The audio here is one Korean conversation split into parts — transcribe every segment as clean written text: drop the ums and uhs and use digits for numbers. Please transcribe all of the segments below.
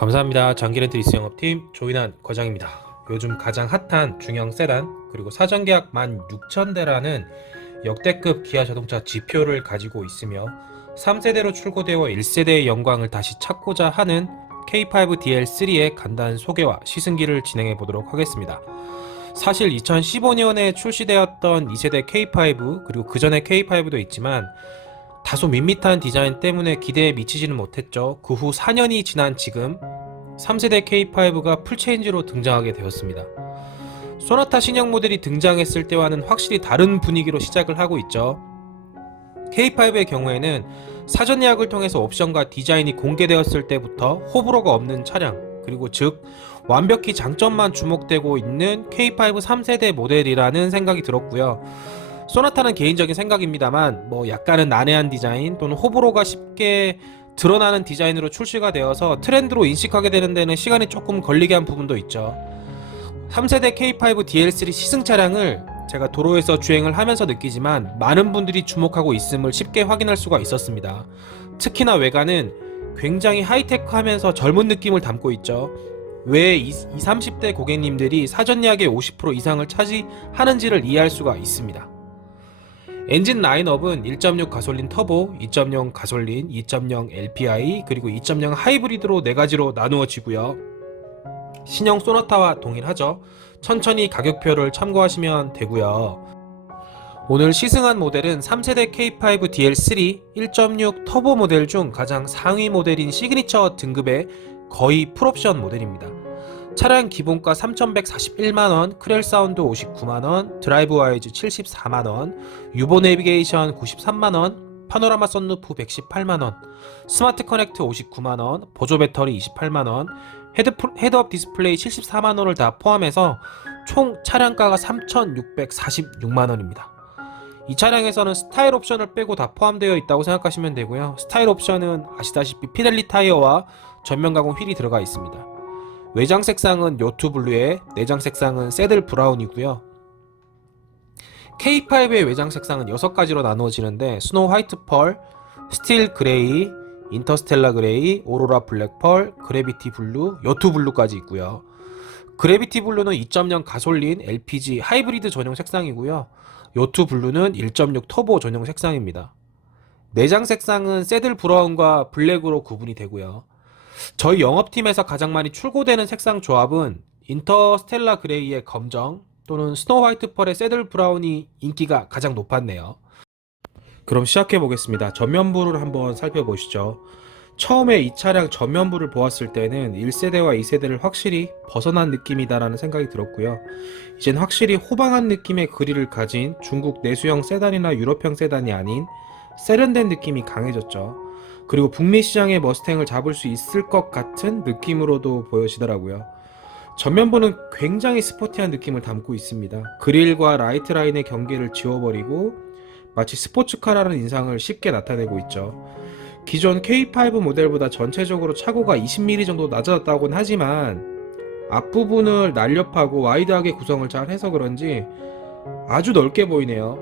감사합니다. 장기렌트 리스 영업팀 조인한 과장입니다. 요즘 가장 핫한 중형 세단 그리고 사전계약 16,000대라는 역대급 기아 자동차 지표를 가지고 있으며 3세대로 출고되어 1세대의 영광을 다시 찾고자 하는 K5DL3의 간단한 소개와 시승기를 진행해 보도록 하겠습니다. 사실 2015년에 출시되었던 2세대 K5 그리고 그 전에 K5도 있지만 다소 밋밋한 디자인 때문에 기대에 미치지는 못했죠. 그 후 4년이 지난 지금 3세대 K5가 풀체인지로 등장하게 되었습니다. 소나타 신형 모델이 등장했을 때와는 확실히 다른 분위기로 시작을 하고 있죠. K5의 경우에는 사전 예약을 통해서 옵션과 디자인이 공개되었을 때부터 호불호가 없는 차량, 그리고 즉 완벽히 장점만 주목되고 있는 K5 3세대 모델이라는 생각이 들었고요. 소나타는 개인적인 생각입니다만 약간은 난해한 디자인 또는 호불호가 쉽게 드러나는 디자인으로 출시가 되어서 트렌드로 인식하게 되는 데는 시간이 조금 걸리게 한 부분도 있죠. 3세대 K5 DL3 시승 차량을 제가 도로에서 주행을 하면서 느끼지만 많은 분들이 주목하고 있음을 쉽게 확인할 수가 있었습니다. 특히나 외관은 굉장히 하이테크하면서 젊은 느낌을 담고 있죠. 왜 20, 30대 고객님들이 사전 예약의 50% 이상을 차지하는지를 이해할 수가 있습니다. 엔진 라인업은 1.6 가솔린 터보, 2.0 가솔린, 2.0 LPI, 그리고 2.0 하이브리드로 4가지로 나누어지고요. 신형 소나타와 동일하죠. 천천히 가격표를 참고하시면 되고요. 오늘 시승한 모델은 3세대 K5 DL3 1.6 터보 모델 중 가장 상위 모델인 시그니처 등급의 거의 풀옵션 모델입니다. 차량 기본가 3,141만원, 크렐 사운드 59만원, 드라이브 와이즈 74만원, 유보 내비게이션 93만원, 파노라마 썬루프 118만원, 스마트 커넥트 59만원, 보조 배터리 28만원, 헤드업 디스플레이 74만원을 다 포함해서 총 차량가가 3,646만원입니다. 이 차량에서는 스타일 옵션을 빼고 다 포함되어 있다고 생각하시면 되고요. 스타일 옵션은 아시다시피 피넬리 타이어와 전면 가공 휠이 들어가 있습니다. 외장 색상은 요트 블루에 내장 색상은 새들 브라운이고요. K5의 외장 색상은 6가지로 나누어지는데 스노우 화이트 펄, 스틸 그레이, 인터스텔라 그레이, 오로라 블랙 펄, 그래비티 블루, 요트 블루까지 있고요. 그래비티 블루는 2.0 가솔린, LPG, 하이브리드 전용 색상이고요. 요트 블루는 1.6 터보 전용 색상입니다. 내장 색상은 새들 브라운과 블랙으로 구분이 되고요. 저희 영업팀에서 가장 많이 출고되는 색상 조합은 인터스텔라 그레이의 검정 또는 스노우 화이트 펄의 새들 브라운이 인기가 가장 높았네요. 그럼 시작해 보겠습니다. 전면부를 한번 살펴보시죠. 처음에 이 차량 전면부를 보았을 때는 1세대와 2세대를 확실히 벗어난 느낌이다라는 생각이 들었고요. 이젠 확실히 호방한 느낌의 그릴을 가진 중국 내수형 세단이나 유럽형 세단이 아닌 세련된 느낌이 강해졌죠. 그리고 북미 시장의 머스탱을 잡을 수 있을 것 같은 느낌으로도 보여지더라고요. 전면부는 굉장히 스포티한 느낌을 담고 있습니다. 그릴과 라이트 라인의 경계를 지워버리고 마치 스포츠카라는 인상을 쉽게 나타내고 있죠. 기존 K5 모델보다 전체적으로 차고가 20mm 정도 낮아졌다고는 하지만 앞부분을 날렵하고 와이드하게 구성을 잘 해서 그런지 아주 넓게 보이네요.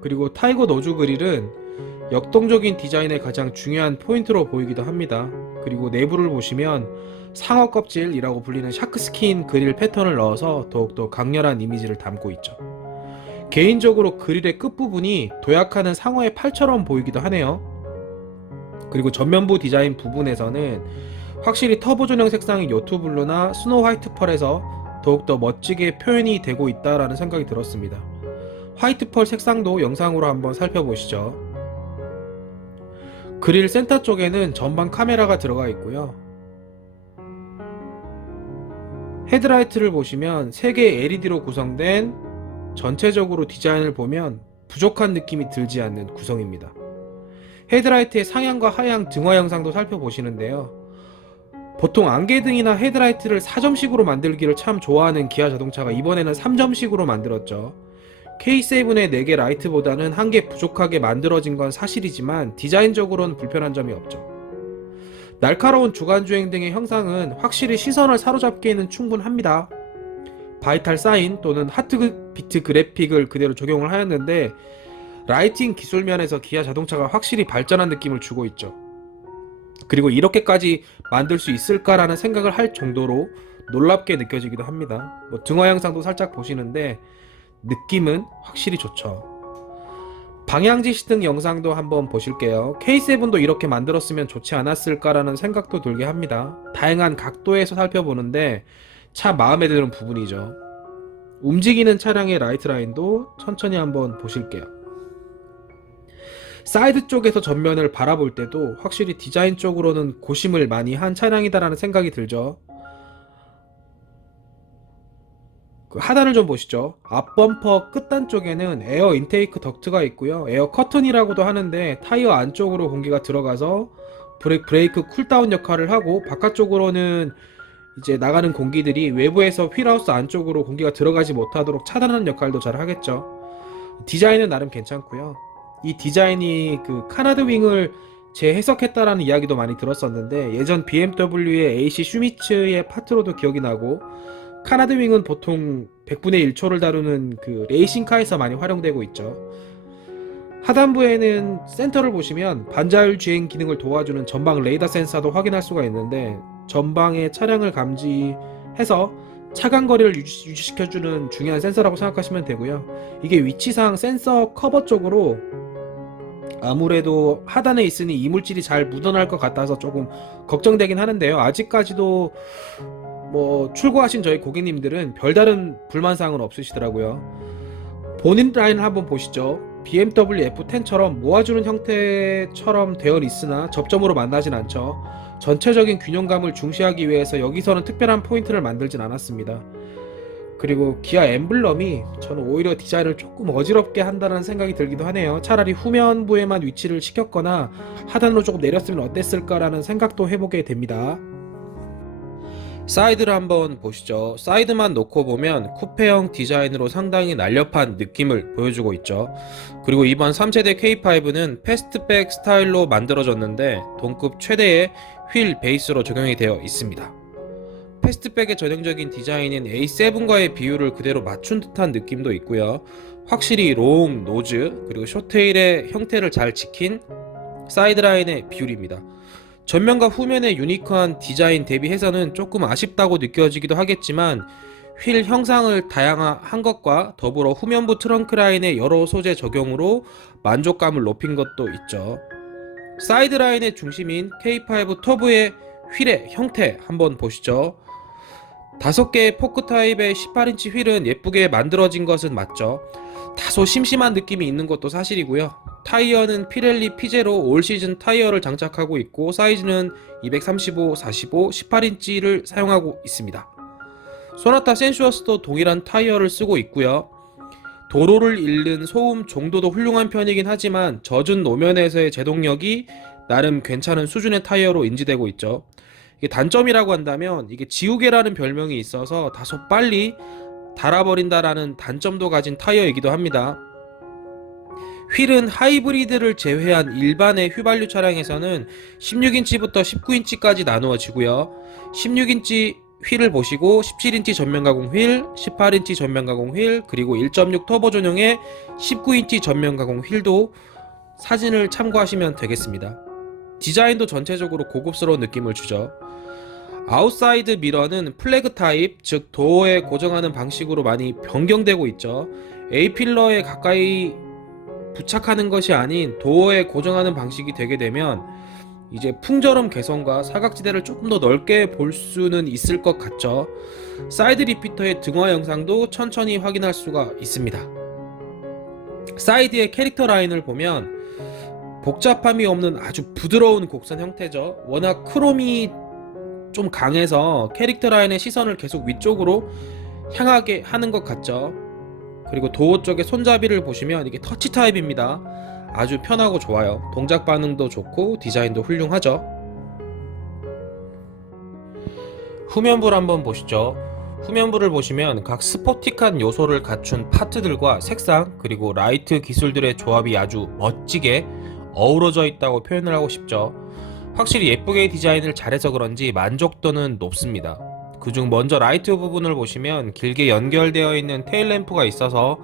그리고 타이거 노즈 그릴은 역동적인 디자인의 가장 중요한 포인트로 보이기도 합니다. 그리고 내부를 보시면 상어 껍질이라고 불리는 샤크스킨 그릴 패턴을 넣어서 더욱더 강렬한 이미지를 담고 있죠. 개인적으로 그릴의 끝부분이 도약하는 상어의 팔처럼 보이기도 하네요. 그리고 전면부 디자인 부분에서는 확실히 터보 전용 색상의 요트 블루나 스노우 화이트 펄에서 더욱더 멋지게 표현이 되고 있다라는 생각이 들었습니다. 화이트 펄 색상도 영상으로 한번 살펴보시죠. 그릴 센터 쪽에는 전방 카메라가 들어가 있고요. 헤드라이트를 보시면 3개의 LED로 구성된 전체적으로 디자인을 보면 부족한 느낌이 들지 않는 구성입니다. 헤드라이트의 상향과 하향 등화 영상도 살펴보시는데요. 보통 안개등이나 헤드라이트를 4점식으로 만들기를 참 좋아하는 기아 자동차가 이번에는 3점식으로 만들었죠. K7의 4개 라이트보다는 1개 부족하게 만들어진 건 사실이지만 디자인적으로는 불편한 점이 없죠. 날카로운 주간주행 등의 형상은 확실히 시선을 사로잡기에는 충분합니다. 바이탈 사인 또는 하트비트 그래픽을 그대로 적용을 하였는데 라이팅 기술 면에서 기아 자동차가 확실히 발전한 느낌을 주고 있죠. 그리고 이렇게까지 만들 수 있을까라는 생각을 할 정도로 놀랍게 느껴지기도 합니다. 뭐 등화 영상도 살짝 보시는데 느낌은 확실히 좋죠. 방향지 시등 영상도 한번 보실게요. K7도 이렇게 만들었으면 좋지 않았을까라는 생각도 들게 합니다. 다양한 각도에서 살펴보는데 참 마음에 드는 부분이죠. 움직이는 차량의 라이트 라인도 천천히 한번 보실게요. 사이드 쪽에서 전면을 바라볼 때도 확실히 디자인 쪽으로는 고심을 많이 한 차량이다라는 생각이 들죠. 그 하단을 좀 보시죠. 앞범퍼 끝단 쪽에는 에어 인테이크 덕트가 있고요. 에어 커튼이라고도 하는데 타이어 안쪽으로 공기가 들어가서 브레이크 쿨다운 역할을 하고, 바깥쪽으로는 이제 나가는 공기들이 외부에서 휠하우스 안쪽으로 공기가 들어가지 못하도록 차단하는 역할도 잘 하겠죠. 디자인은 나름 괜찮고요. 이 디자인이 그 카나드 윙을 재해석했다라는 이야기도 많이 들었었는데, 예전 BMW의 AC 슈미츠의 파트로도 기억이 나고, 카나드 윙은 보통 100분의 1초를 다루는 그 레이싱카에서 많이 활용되고 있죠. 하단부에는 센터를 보시면 반자율 주행 기능을 도와주는 전방 레이더 센서도 확인할 수가 있는데, 전방의 차량을 감지해서 차간 거리를 유지시켜주는 중요한 센서라고 생각하시면 되고요. 이게 위치상 센서 커버 쪽으로 아무래도 하단에 있으니 이물질이 잘 묻어날 것 같아서 조금 걱정되긴 하는데요. 아직까지도 뭐 출고하신 저희 고객님들은 별다른 불만사항은 없으시더라고요. 본인 라인을 한번 보시죠. BMW F10처럼 모아주는 형태처럼 되어 있으나 접점으로 만나진 않죠. 전체적인 균형감을 중시하기 위해서 여기서는 특별한 포인트를 만들진 않았습니다. 그리고 기아 엠블럼이 저는 오히려 디자인을 조금 어지럽게 한다는 생각이 들기도 하네요. 차라리 후면부에만 위치를 시켰거나 하단으로 조금 내렸으면 어땠을까라는 생각도 해보게 됩니다. 사이드를 한번 보시죠. 사이드만 놓고 보면 쿠페형 디자인으로 상당히 날렵한 느낌을 보여주고 있죠. 그리고 이번 3세대 K5는 패스트백 스타일로 만들어졌는데 동급 최대의 휠 베이스로 적용이 되어 있습니다. 패스트백의 전형적인 디자인인 A7과의 비율을 그대로 맞춘 듯한 느낌도 있고요. 확실히 롱 노즈 그리고 숏테일의 형태를 잘 지킨 사이드라인의 비율입니다. 전면과 후면의 유니크한 디자인 대비해서는 조금 아쉽다고 느껴지기도 하겠지만, 휠 형상을 다양한 것과 더불어 후면부 트렁크 라인의 여러 소재 적용으로 만족감을 높인 것도 있죠. 사이드 라인의 중심인 K5 터보의 휠의 형태 한번 보시죠. 5개의 포크 타입의 18인치 휠은 예쁘게 만들어진 것은 맞죠. 다소 심심한 느낌이 있는 것도 사실이고요. 타이어는 피렐리 피제로 올 시즌 타이어를 장착하고 있고, 사이즈는 235, 45, 18인치를 사용하고 있습니다. 소나타 센슈어스도 동일한 타이어를 쓰고 있고요. 도로를 잃는 소음 정도도 훌륭한 편이긴 하지만 젖은 노면에서의 제동력이 나름 괜찮은 수준의 타이어로 인지되고 있죠. 이게 단점이라고 한다면 이게 지우개라는 별명이 있어서 다소 빨리 닳아버린다라는 단점도 가진 타이어이기도 합니다. 휠은 하이브리드를 제외한 일반의 휘발유 차량에서는 16인치부터 19인치까지 나누어지고요. 16인치 휠을 보시고 17인치 전면 가공 휠, 18인치 전면 가공 휠, 그리고 1.6 터보 전용의 19인치 전면 가공 휠도 사진을 참고하시면 되겠습니다. 디자인도 전체적으로 고급스러운 느낌을 주죠. 아웃사이드 미러는 플래그 타입, 즉 도어에 고정하는 방식으로 많이 변경되고 있죠. A필러에 가까이 부착하는 것이 아닌 도어에 고정하는 방식이 되게 되면 이제 풍절음 개선과 사각지대를 조금 더 넓게 볼 수는 있을 것 같죠. 사이드 리피터의 등화 영상도 천천히 확인할 수가 있습니다. 사이드의 캐릭터 라인을 보면 복잡함이 없는 아주 부드러운 곡선 형태죠. 워낙 크롬이 좀 강해서 캐릭터 라인의 시선을 계속 위쪽으로 향하게 하는 것 같죠. 그리고 도어 쪽의 손잡이를 보시면 이게 터치 타입입니다. 아주 편하고 좋아요. 동작 반응도 좋고 디자인도 훌륭하죠. 후면부를 한번 보시죠. 후면부를 보시면 각 스포틱한 요소를 갖춘 파트들과 색상 그리고 라이트 기술들의 조합이 아주 멋지게 어우러져 있다고 표현을 하고 싶죠. 확실히 예쁘게 디자인을 잘해서 그런지 만족도는 높습니다. 그중 먼저 라이트 부분을 보시면 길게 연결되어 있는 테일램프가 있어서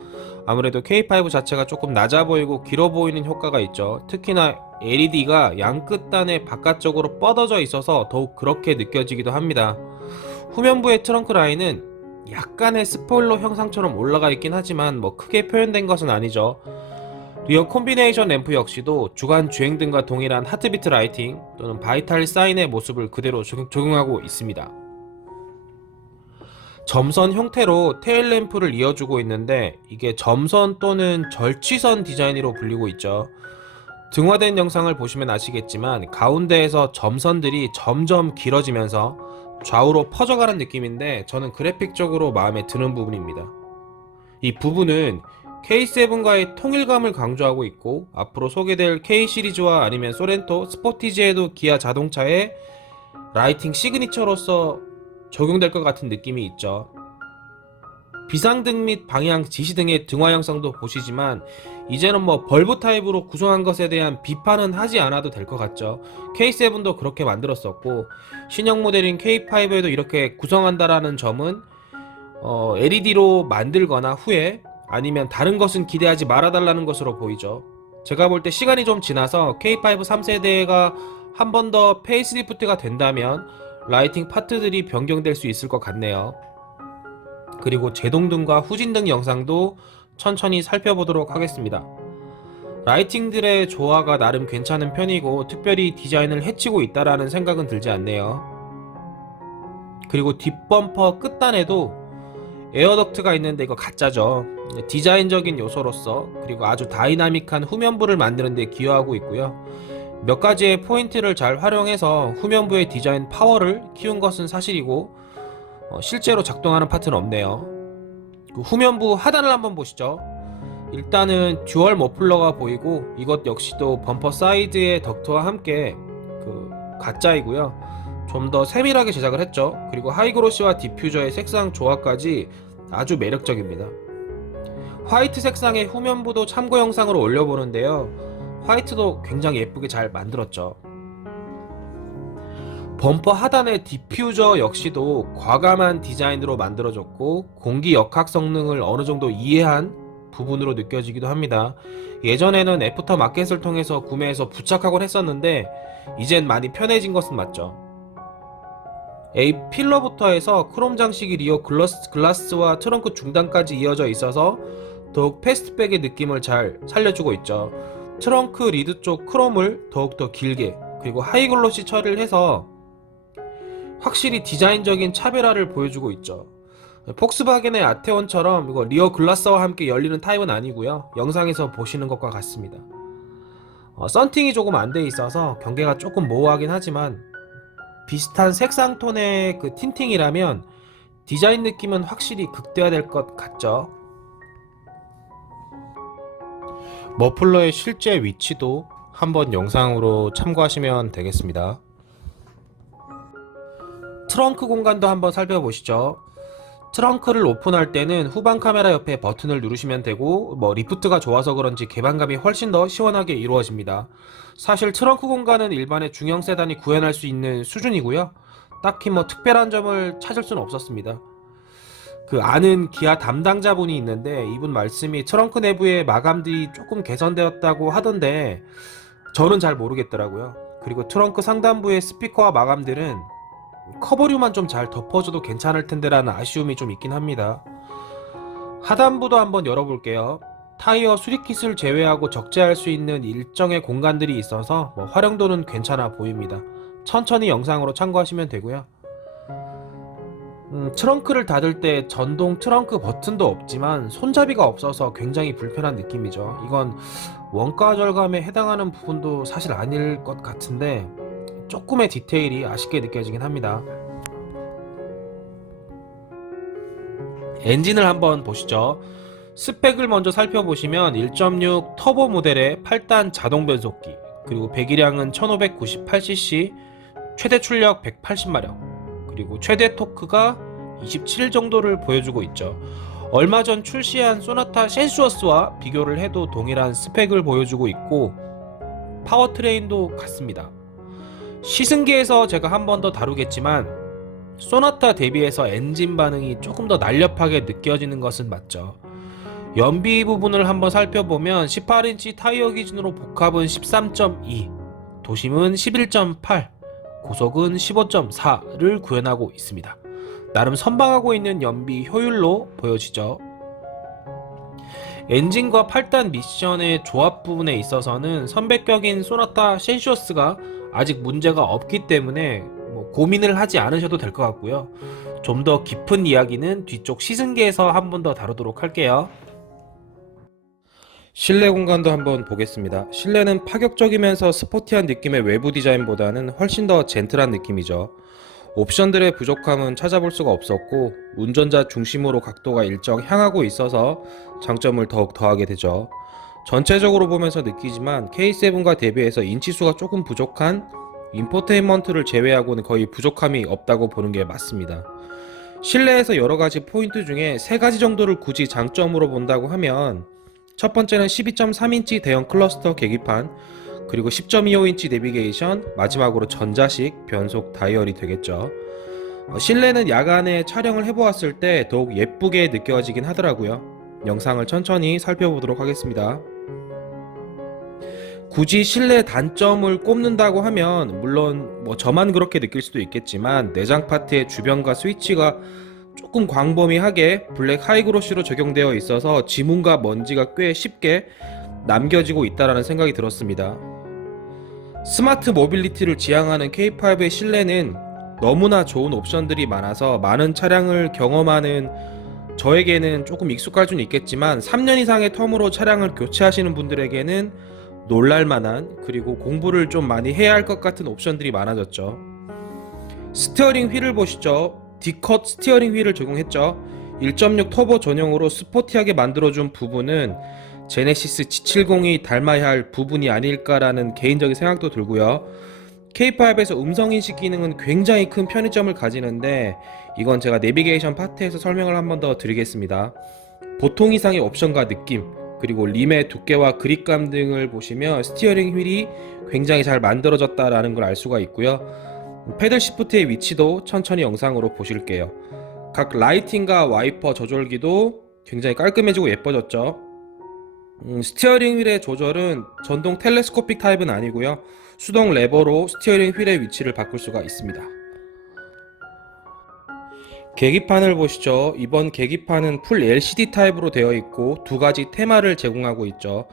아무래도 K5 자체가 조금 낮아 보이고 길어 보이는 효과가 있죠. 특히나 LED가 양끝단의 바깥쪽으로 뻗어져 있어서 더욱 그렇게 느껴지기도 합니다. 후면부의 트렁크 라인은 약간의 스포일러 형상처럼 올라가 있긴 하지만 크게 표현된 것은 아니죠. 리어 콤비네이션 램프 역시도 주간 주행등과 동일한 하트비트 라이팅 또는 바이탈 사인의 모습을 그대로 적용하고 있습니다. 점선 형태로 테일 램프를 이어주고 있는데 이게 점선 또는 절취선 디자인으로 불리고 있죠. 등화된 영상을 보시면 아시겠지만 가운데에서 점선들이 점점 길어지면서 좌우로 퍼져가는 느낌인데 저는 그래픽적으로 마음에 드는 부분입니다. 이 부분은 K7과의 통일감을 강조하고 있고 앞으로 소개될 K 시리즈와 아니면 소렌토, 스포티지에도 기아 자동차의 라이팅 시그니처로서 적용될 것 같은 느낌이 있죠. 비상등 및 방향 지시등의 등화 영상도 보시지만 이제는 벌브 타입으로 구성한 것에 대한 비판은 하지 않아도 될 것 같죠. K7도 그렇게 만들었었고 신형 모델인 K5에도 이렇게 구성한다라는 점은 LED로 만들거나 후에 아니면 다른 것은 기대하지 말아달라는 것으로 보이죠. 제가 볼 때 시간이 좀 지나서 K5 3세대가 한 번 더 페이스리프트가 된다면 라이팅 파트들이 변경될 수 있을 것 같네요. 그리고 제동등과 후진등 영상도 천천히 살펴보도록 하겠습니다. 라이팅들의 조화가 나름 괜찮은 편이고 특별히 디자인을 해치고 있다라는 생각은 들지 않네요. 그리고 뒷범퍼 끝단에도 에어덕트가 있는데 이거 가짜죠. 디자인적인 요소로서 그리고 아주 다이나믹한 후면부를 만드는 데 기여하고 있고요. 몇 가지의 포인트를 잘 활용해서 후면부의 디자인 파워를 키운 것은 사실이고 실제로 작동하는 파트는 없네요. 그 후면부 하단을 한번 보시죠. 일단은 듀얼 머플러가 보이고 이것 역시도 범퍼 사이드의 덕트와 함께 가짜이고요. 좀 더 세밀하게 제작을 했죠. 그리고 하이그로시와 디퓨저의 색상 조화까지 아주 매력적입니다. 화이트 색상의 후면부도 참고 영상으로 올려보는데요. 화이트도 굉장히 예쁘게 잘 만들었죠. 범퍼 하단의 디퓨저 역시도 과감한 디자인으로 만들어졌고 공기 역학 성능을 어느 정도 이해한 부분으로 느껴지기도 합니다. 예전에는 애프터 마켓을 통해서 구매해서 부착하곤 했었는데 이젠 많이 편해진 것은 맞죠. A 필러부터 해서 크롬 장식이 리어 글라스와 트렁크 중단까지 이어져 있어서 더욱 패스트백의 느낌을 잘 살려주고 있죠. 트렁크 리드 쪽 크롬을 더욱더 길게 그리고 하이글로시 처리를 해서 확실히 디자인적인 차별화를 보여주고 있죠. 폭스바겐의 아테온처럼 이거 리어 글라스와 함께 열리는 타입은 아니고요. 영상에서 보시는 것과 같습니다. 썬팅이 조금 안 돼 있어서 경계가 조금 모호하긴 하지만 비슷한 색상 톤의 그 틴팅이라면 디자인 느낌은 확실히 극대화될 것 같죠. 머플러의 실제 위치도 한번 영상으로 참고하시면 되겠습니다. 트렁크 공간도 한번 살펴보시죠. 트렁크를 오픈할 때는 후방 카메라 옆에 버튼을 누르시면 되고 리프트가 좋아서 그런지 개방감이 훨씬 더 시원하게 이루어집니다. 사실 트렁크 공간은 일반의 중형 세단이 구현할 수 있는 수준이고요. 딱히 특별한 점을 찾을 수는 없었습니다. 아는 기아 담당자분이 있는데 이분 말씀이 트렁크 내부의 마감들이 조금 개선되었다고 하던데 저는 잘 모르겠더라고요. 그리고 트렁크 상단부의 스피커와 마감들은 커버류만 좀 잘 덮어줘도 괜찮을 텐데 라는 아쉬움이 좀 있긴 합니다. 하단부도 한번 열어볼게요. 타이어 수리킷을 제외하고 적재할 수 있는 일정의 공간들이 있어서 활용도는 괜찮아 보입니다. 천천히 영상으로 참고하시면 되고요. 트렁크를 닫을 때 전동 트렁크 버튼도 없지만 손잡이가 없어서 굉장히 불편한 느낌이죠. 이건 원가 절감에 해당하는 부분도 사실 아닐 것 같은데 조금의 디테일이 아쉽게 느껴지긴 합니다. 엔진을 한번 보시죠. 스펙을 먼저 살펴보시면 1.6 터보 모델의 8단 자동 변속기, 그리고 배기량은 1598cc, 최대 출력 180마력, 그리고 최대 토크가 27 정도를 보여주고 있죠. 얼마 전 출시한 소나타 센수어스와 비교를 해도 동일한 스펙을 보여주고 있고 파워트레인도 같습니다. 시승기에서 제가 한 번 더 다루겠지만 소나타 대비해서 엔진 반응이 조금 더 날렵하게 느껴지는 것은 맞죠. 연비 부분을 한번 살펴보면 18인치 타이어 기준으로 복합은 13.2, 도심은 11.8, 고속은 15.4를 구현하고 있습니다. 나름 선방하고 있는 연비 효율로 보여지죠. 엔진과 8단 미션의 조합 부분에 있어서는 선배격인 소나타 센슈어스가 아직 문제가 없기 때문에 고민을 하지 않으셔도 될 것 같고요. 좀 더 깊은 이야기는 뒤쪽 시승기에서 한 번 더 다루도록 할게요. 실내 공간도 한번 보겠습니다. 실내는 파격적이면서 스포티한 느낌의 외부 디자인보다는 훨씬 더 젠틀한 느낌이죠. 옵션들의 부족함은 찾아볼 수가 없었고 운전자 중심으로 각도가 일정 향하고 있어서 장점을 더욱 더하게 되죠. 전체적으로 보면서 느끼지만 K7과 대비해서 인치수가 조금 부족한 인포테인먼트를 제외하고는 거의 부족함이 없다고 보는 게 맞습니다. 실내에서 여러가지 포인트 중에 3가지 정도를 굳이 장점으로 본다고 하면 첫 번째는 12.3인치 대형 클러스터 계기판, 그리고 10.25인치 내비게이션, 마지막으로 전자식 변속 다이얼이 되겠죠. 실내는 야간에 촬영을 해보았을 때 더욱 예쁘게 느껴지긴 하더라고요. 영상을 천천히 살펴보도록 하겠습니다. 굳이 실내 단점을 꼽는다고 하면 물론 저만 그렇게 느낄 수도 있겠지만 내장 파트의 주변과 스위치가 조금 광범위하게 블랙 하이그로시로 적용되어 있어서 지문과 먼지가 꽤 쉽게 남겨지고 있다는 생각이 들었습니다. 스마트 모빌리티를 지향하는 K5의 실내는 너무나 좋은 옵션들이 많아서 많은 차량을 경험하는 저에게는 조금 익숙할 수는 있겠지만 3년 이상의 텀으로 차량을 교체하시는 분들에게는 놀랄만한, 그리고 공부를 좀 많이 해야 할 것 같은 옵션들이 많아졌죠. 스티어링 휠을 보시죠. D컷 스티어링 휠을 적용했죠. 1.6 터보 전용으로 스포티하게 만들어준 부분은 제네시스 G70이 닮아야 할 부분이 아닐까라는 개인적인 생각도 들고요. K5에서 음성인식 기능은 굉장히 큰 편의점을 가지는데 이건 제가 내비게이션 파트에서 설명을 한 번 더 드리겠습니다. 보통 이상의 옵션과 느낌, 그리고 림의 두께와 그립감 등을 보시면 스티어링 휠이 굉장히 잘 만들어졌다라는 걸 알 수가 있고요. 패들 시프트의 위치도 천천히 영상으로 보실게요. 각 라이팅과 와이퍼 조절기도 굉장히 깔끔해지고 예뻐졌죠. 스티어링 휠의 조절은 전동 텔레스코픽 타입은 아니고요. 수동 레버로 스티어링 휠의 위치를 바꿀 수가 있습니다. 계기판을 보시죠. 이번 계기판은 풀 LCD 타입으로 되어 있고 2가지 테마를 제공하고 있죠.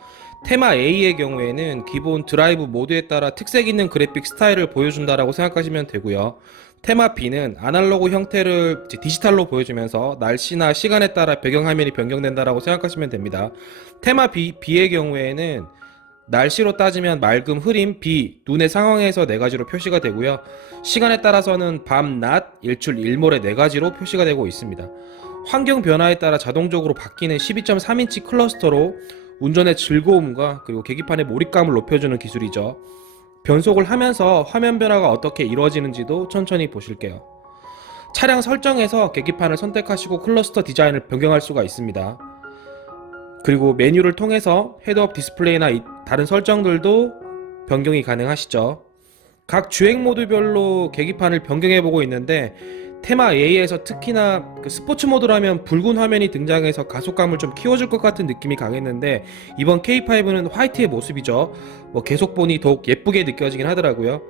테마 A의 경우에는 기본 드라이브 모드에 따라 특색 있는 그래픽 스타일을 보여준다라고 생각하시면 되고요. 테마 B는 아날로그 형태를 디지털로 보여주면서 날씨나 시간에 따라 배경화면이 변경된다라고 생각하시면 됩니다. 테마 B의 경우에는 날씨로 따지면 맑음, 흐림, 비, 눈의 상황에서 4가지로 표시가 되고요. 시간에 따라서는 밤, 낮, 일출, 일몰의 4가지로 표시가 되고 있습니다. 환경 변화에 따라 자동적으로 바뀌는 12.3인치 클러스터로 운전의 즐거움과 그리고 계기판의 몰입감을 높여주는 기술이죠. 변속을 하면서 화면 변화가 어떻게 이루어지는지도 천천히 보실게요. 차량 설정에서 계기판을 선택하시고 클러스터 디자인을 변경할 수가 있습니다. 그리고 메뉴를 통해서 헤드업 디스플레이나 다른 설정들도 변경이 가능하시죠. 각 주행 모드별로 계기판을 변경해보고 있는데 테마 A에서 특히나 스포츠 모드라면 붉은 화면이 등장해서 가속감을 좀 키워줄 것 같은 느낌이 강했는데 이번 K5는 화이트의 모습이죠. 계속 보니 더욱 예쁘게 느껴지긴 하더라고요.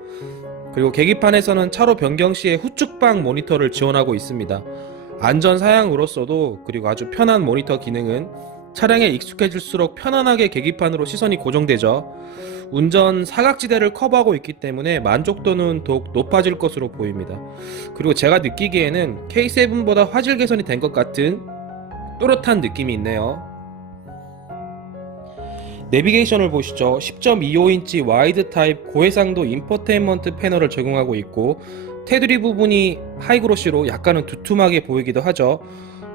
그리고 계기판에서는 차로 변경 시에 후측방 모니터를 지원하고 있습니다. 안전 사양으로서도 그리고 아주 편한 모니터 기능은 차량에 익숙해질수록 편안하게 계기판으로 시선이 고정되죠. 운전 사각지대를 커버하고 있기 때문에 만족도는 더욱 높아질 것으로 보입니다. 그리고 제가 느끼기에는 K7보다 화질 개선이 된 것 같은 또렷한 느낌이 있네요. 내비게이션을 보시죠. 10.25인치 와이드 타입 고해상도 인포테인먼트 패널을 적용하고 있고 테두리 부분이 하이그로시로 약간은 두툼하게 보이기도 하죠.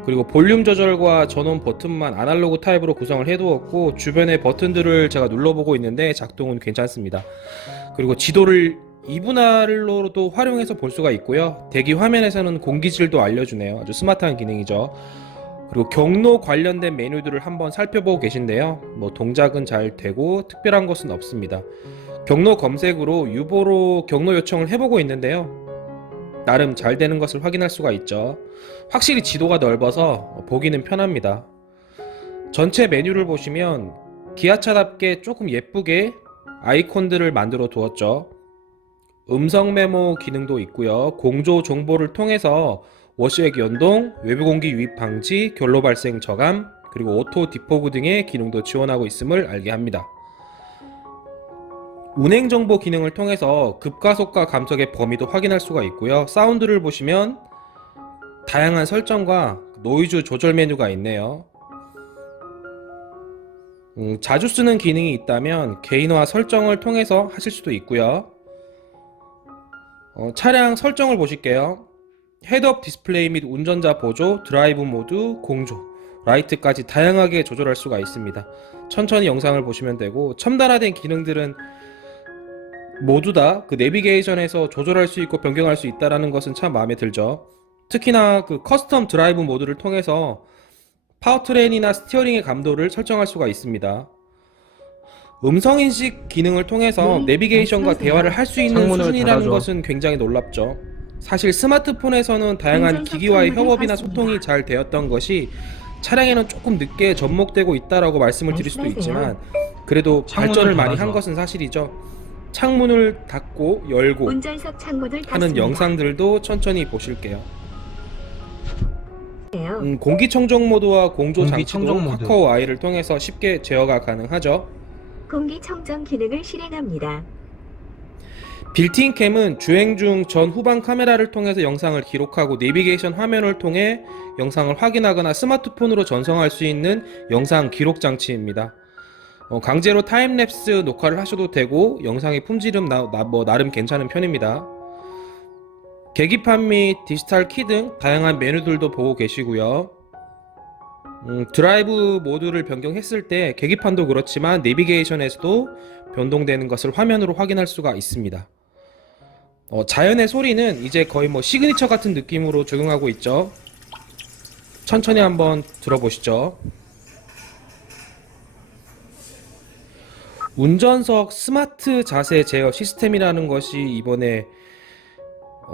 그리고 볼륨 조절과 전원 버튼만 아날로그 타입으로 구성을 해두었고 주변의 버튼들을 제가 눌러보고 있는데 작동은 괜찮습니다. 그리고 지도를 2분할로도 활용해서 볼 수가 있고요. 대기 화면에서는 공기질도 알려주네요. 아주 스마트한 기능이죠. 그리고 경로 관련된 메뉴들을 한번 살펴보고 계신데요. 동작은 잘 되고 특별한 것은 없습니다. 경로 검색으로 유보로 경로 요청을 해보고 있는데요. 나름 잘 되는 것을 확인할 수가 있죠. 확실히 지도가 넓어서 보기는 편합니다. 전체 메뉴를 보시면 기아차답게 조금 예쁘게 아이콘들을 만들어 두었죠. 음성 메모 기능도 있고요. 공조 정보를 통해서 워시액 연동, 외부 공기 유입 방지, 결로 발생 저감, 그리고 오토 디포그 등의 기능도 지원하고 있음을 알게 합니다. 운행 정보 기능을 통해서 급가속과 감속의 범위도 확인할 수가 있고요. 사운드를 보시면 다양한 설정과 노이즈 조절 메뉴가 있네요. 자주 쓰는 기능이 있다면 개인화 설정을 통해서 하실 수도 있고요. 차량 설정을 보실게요. 헤드업 디스플레이 및 운전자 보조, 드라이브 모드, 공조, 라이트까지 다양하게 조절할 수가 있습니다. 천천히 영상을 보시면 되고, 첨단화된 기능들은 모두 다 그 내비게이션에서 조절할 수 있고 변경할 수 있다는 것은 참 마음에 들죠. 특히나 그 커스텀 드라이브 모드를 통해서 파워트레인이나 스티어링의 감도를 설정할 수가 있습니다. 음성인식 기능을 통해서 내비게이션과 대화를 할 수 있는 수준이라는 것은 굉장히 놀랍죠. 사실 스마트폰에서는 다양한 기기와의 협업이나 소통이 잘 되었던 것이 차량에는 조금 늦게 접목되고 있다라고 말씀을 드릴 수도 있지만, 그래도 발전을 많이 한 것은 사실이죠. 창문을 닫고 열고 하는 영상들도 천천히 보실게요. 공기청정 모드와 공조 장치도 카카오 I를 통해서 쉽게 제어가 가능하죠. 공기청정 기능을 실행합니다. 빌트인 캠은 주행 중 전 후방 카메라를 통해서 영상을 기록하고 내비게이션 화면을 통해 영상을 확인하거나 스마트폰으로 전송할 수 있는 영상 기록 장치입니다. 강제로 타임랩스 녹화를 하셔도 되고 영상의 품질은 나름 괜찮은 편입니다. 계기판 및 디지털 키 등 다양한 메뉴들도 보고 계시고요. 드라이브 모드를 변경했을 때 계기판도 그렇지만 내비게이션에서도 변동되는 것을 화면으로 확인할 수가 있습니다. 자연의 소리는 이제 거의 시그니처 같은 느낌으로 적용하고 있죠. 천천히 한번 들어보시죠. 운전석 스마트 자세 제어 시스템이라는 것이 이번에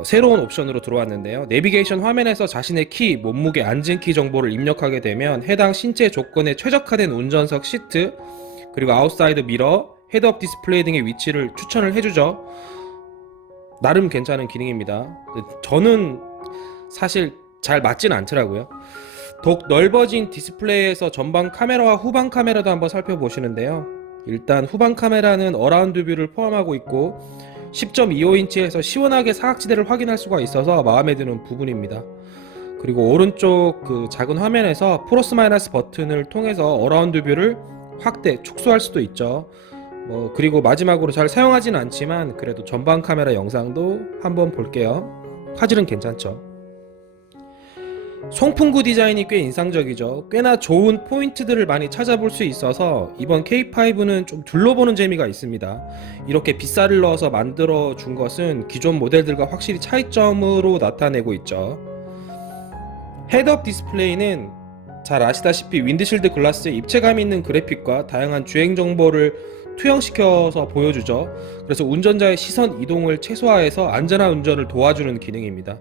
새로운 옵션으로 들어왔는데요. 내비게이션 화면에서 자신의 키, 몸무게, 앉은 키 정보를 입력하게 되면 해당 신체 조건에 최적화된 운전석 시트, 그리고 아웃사이드 미러, 헤드업 디스플레이 등의 위치를 추천을 해주죠. 나름 괜찮은 기능입니다. 저는 사실 잘 맞지는 않더라고요. 더욱 넓어진 디스플레이에서 전방 카메라와 후방 카메라도 한번 살펴보시는데요. 일단 후방 카메라는 어라운드 뷰를 포함하고 있고 10.25인치에서 시원하게 사각지대를 확인할 수가 있어서 마음에 드는 부분입니다. 그리고 오른쪽 그 작은 화면에서 플러스 마이너스 버튼을 통해서 어라운드 뷰를 확대, 축소할 수도 있죠. 그리고 마지막으로 잘 사용하진 않지만 그래도 전방 카메라 영상도 한번 볼게요. 화질은 괜찮죠. 송풍구 디자인이 꽤 인상적이죠. 꽤나 좋은 포인트들을 많이 찾아볼 수 있어서 이번 K5는 좀 둘러보는 재미가 있습니다. 이렇게 빗살을 넣어서 만들어 준 것은 기존 모델들과 확실히 차이점으로 나타내고 있죠. 헤드업 디스플레이는 잘 아시다시피 윈드실드 글라스에 입체감 있는 그래픽과 다양한 주행 정보를 투영시켜서 보여주죠. 그래서 운전자의 시선 이동을 최소화해서 안전한 운전을 도와주는 기능입니다.